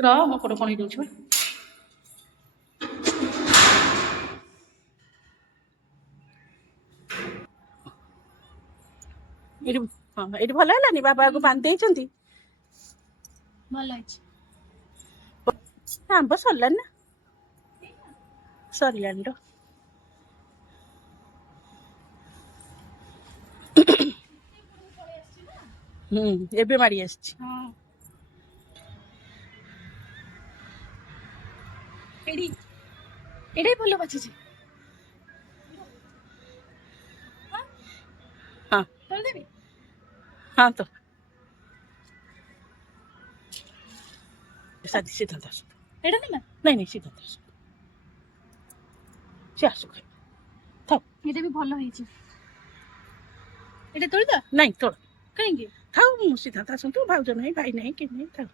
ରହ ମୋ ପଟ କଣ ହେଇଯାଉଛି ଏଇଠି। ହଁ ଏଇଠି ଭଲ ହେଲାନି ବାବାକୁ ବାନ୍ଧି ଦେଇଛନ୍ତି। ଭଲ ଅଛି। ଆମ୍ବ ସରିଲାନି ନା ସରିଲାଣି ତ। ଏବେ ମାଡି ଆସିଛି। ହଁ ଏଇଠି ଏଇଟା ଭଲ ବାଛିଛି। ହଁ କରିଦେବି। ହଁ ତ ସିଦ୍ଧାନ୍ତ ଆସୁ। ଏଇଟା ନା ନାଇଁ ନାଇଁ ସିଦ୍ଧାନ୍ତ ଆସୁ। ସେ ଆସୁ ଥାଉ। ଏଇଟା ବି ଭଲ ହେଇଛି। ଏଇଟା ତୋଳିଦା। ନାଇଁ ତୋଳ କାହିଁକି? ଥାଉ। ମୁଁ ସିଦ୍ଧାନ୍ତ ଆସନ୍ତୁ। ଭାଉଜ ନାହିଁ ଭାଇ ନାହିଁ କେହି ନାହିଁ ଥାଉ।